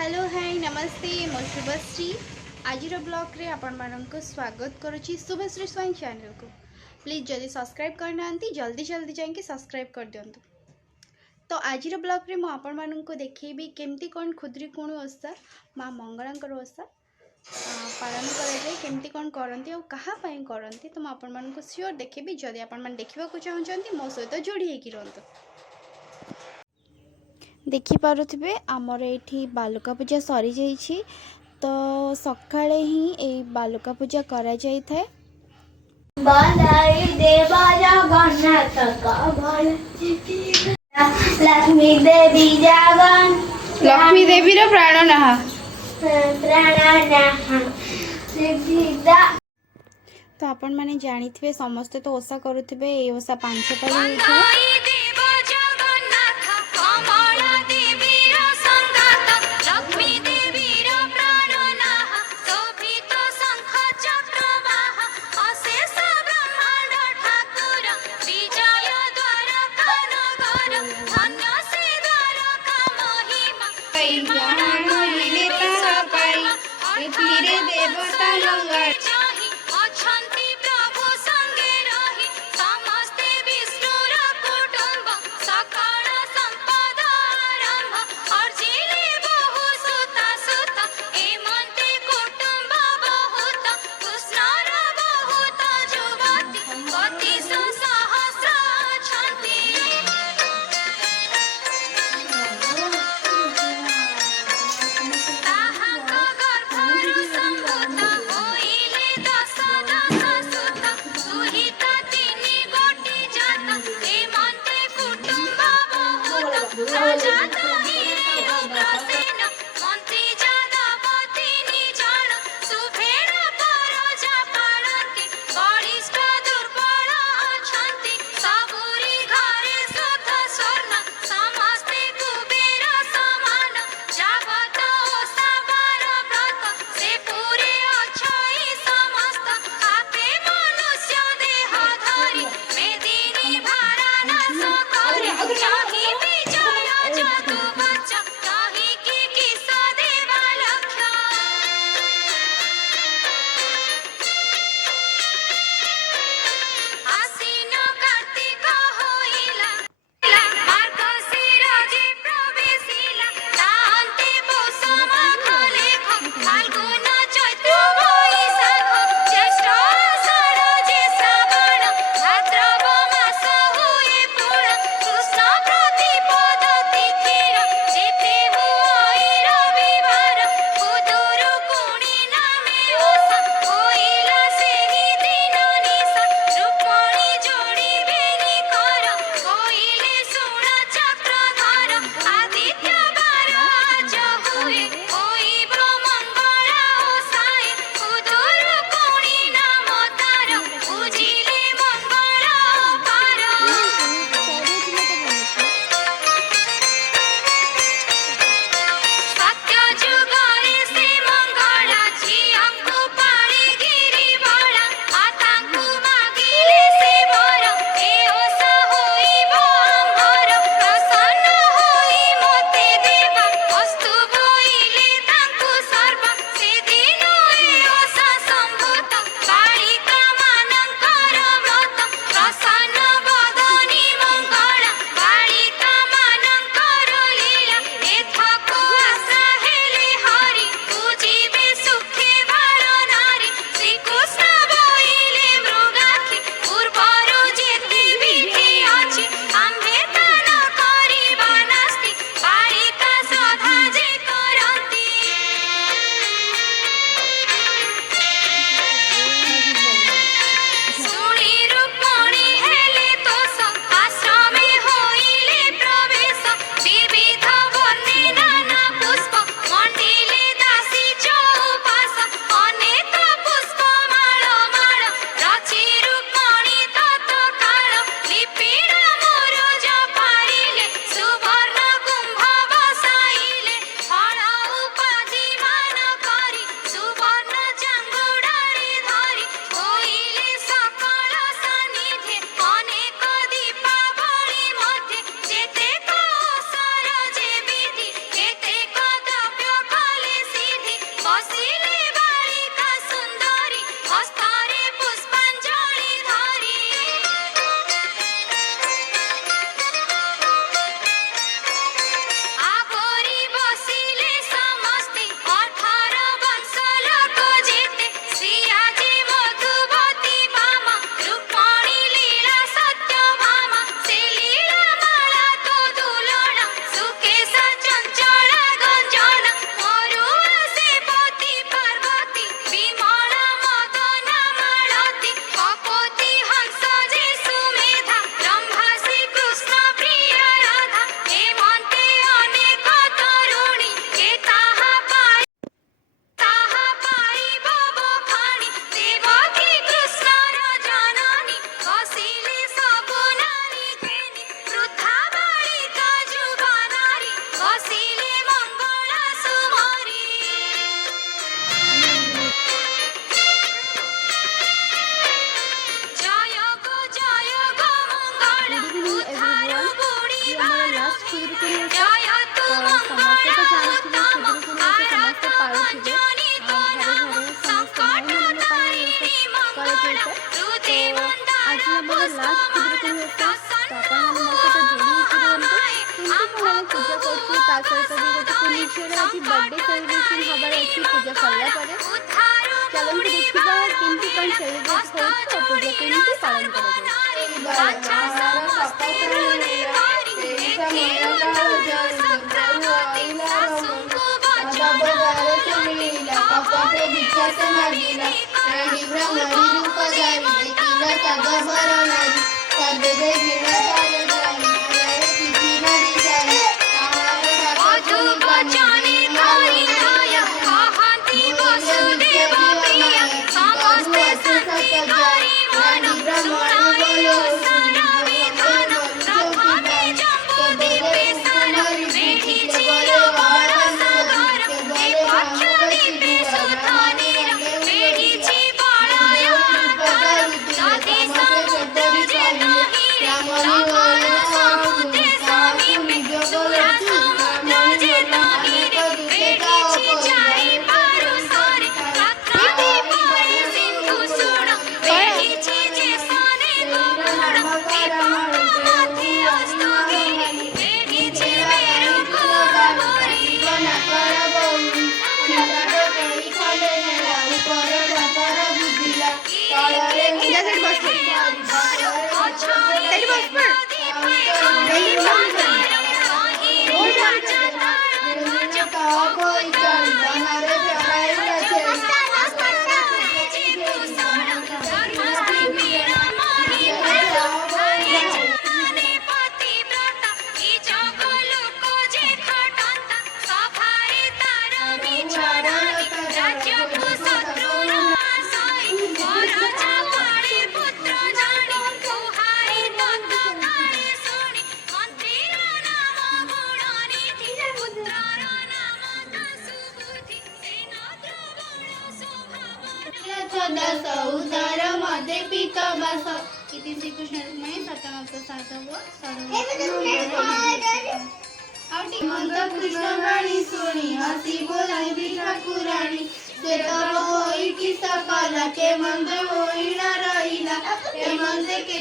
Hello hi नमस्ते मो शुभश्री आज ब्लॉग रे आपण मानक स्वागत करुच्ची शुभश्री स्वाइन चैनल को प्लीज जल्दी सब्सक्राइब करना जल्दी जल्दी जाकि सब्सक्राइब कर दिंतु। तो आज ब्लॉग रे मु आपण मानक देखी केमती कौन खुदुरीकुणी ओषा माँ मंगलांकर ओषा पालन कराए केमती कौन करती और कहाँपाई करती तो मुझे सियोर देखी जदि आपण देखा चाहते मो सहित जोड़ी होकर रुहतु। देखिपे आमर ये बालुका पूजा सरी जाइए तो सकाळे ही ए बालुका पूजा करा जाय थाए। देवा जगन्नाथ लक्ष्मी देवी जगन लक्ष्मी देवी रो प्राण नाहा तो आपण माने जानिथिबे समस्ते तो ओषा करुथिबे ए ओषा 5 पाली होइछे। सहित भी गोटे कुनी झील आज बर्थडे सेलिब्रेशन हबार अच्छी पूजा सरला पर चलते देखा केमती कौन सेलिब्रेट हो पूजा केमती पालन सौदार मध्ये पिक बस इति श्रीकृष्ण रुक्मिणी सत्यमस्त साधव मंद कृष्ण वाणी सुनी हसी बोलाई दी ठाकुराणी से तब होई की सकला के मंद होई ना रहिला के मंद के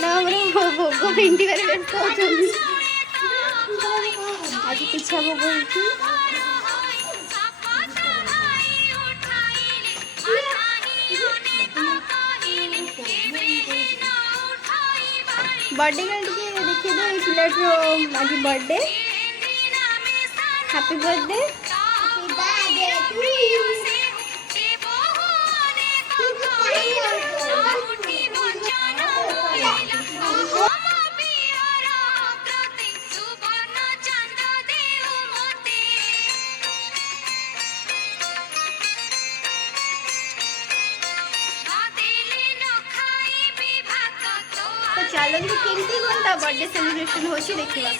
नाना हमर भोग भिंडी बारे व्यस्त होछन आज पिछा भोग होती बर्थडे गर्ल के देखिए दो इस प्लेट रो आज बर्थडे हैप्पी बर्थडे तो चलो केमती घंटा बर्थडे सेलिब्रेशन होशी देखिबा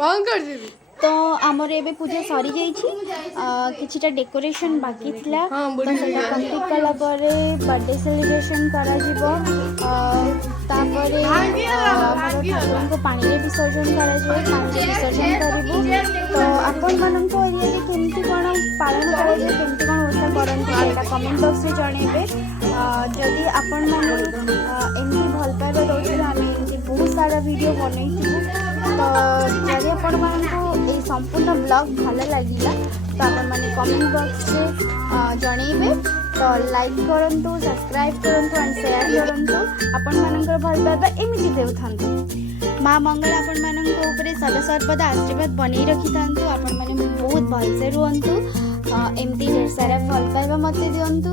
बंद कर देबी तो आमर एबे पूजा सरी जाइछि किछिटा डेकोरेशन बाकी थिला तो सेटा कंप्लीट कला परे बर्थडे सेलिब्रेशन करा जिवो तापरे हमर ठाकुर को पानी रे विसर्जन करा जिवो पानी रे विसर्जन करिवो तो आपन मानन को एरिया रे केमती कोन पालन करा जे केमती कोन ओसा करन सेटा कमेंट बॉक्स रे जणेबे जदि आपन मान एमती भल पाइबा दउछि आमे एमती बहुत सारा वीडियो बनैछि तो जदि आपण मानन ये संपूर्ण ब्लॉग भल लगिला तो आपण माने कमेंट बॉक्स रे जणेबे तो लाइक करंतु सब्सक्राइब करंतु एंड शेयर करंतु आपण मानकर भल पाइबा एमिति देउथांतु माँ मंगल आपण मानक ऊपर सदा सर्वदा आशीर्वाद बनै रखि थांतु आपण माने बहुत भल से रुहंतु एमती ढेर सारा भल पाइबा मते दियंतु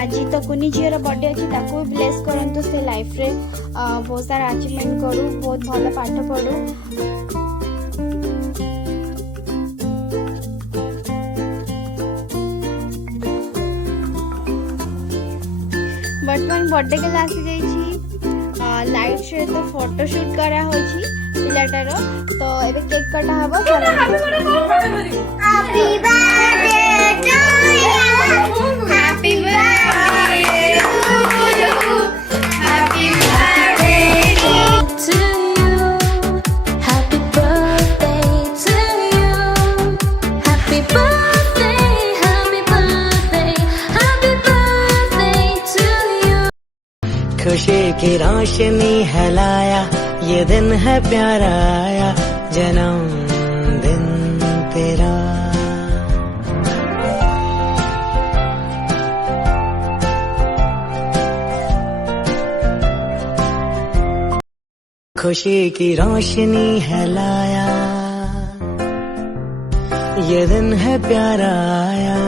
आज तो कुनी झीर बर्थडे अच्छी ताको ब्लेस करंतु से लाइफ रे बहुत सारा अचीवमेंट करू बहुत भल पाठ पढ़ू बर्तमान बर्थडे के आसी जाइछि लाइट से तो फोटोशूट करा होछि पिलाटार तो एबे केक कटा हबो happy birthday to you happy birthday happy birthday to you. Happy birthday to you. Happy birthday, happy birthday, happy birthday to you. खुशी की रोशनी है लाया ये दिन है प्यारा आया जन्मदिन तेरा खुशी की रोशनी है लाया ये दिन है प्यारा आया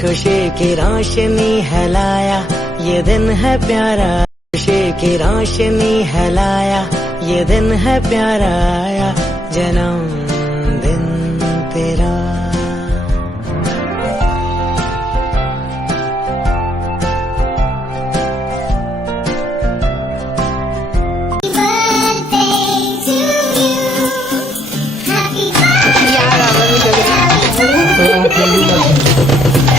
खुशी की रोशनी है लाया ये दिन है प्यारा खुशी की रोशनी है लाया ये दिन है प्यारा आया जन्मदिन तेरा Happy birthday to you. Happy birthday.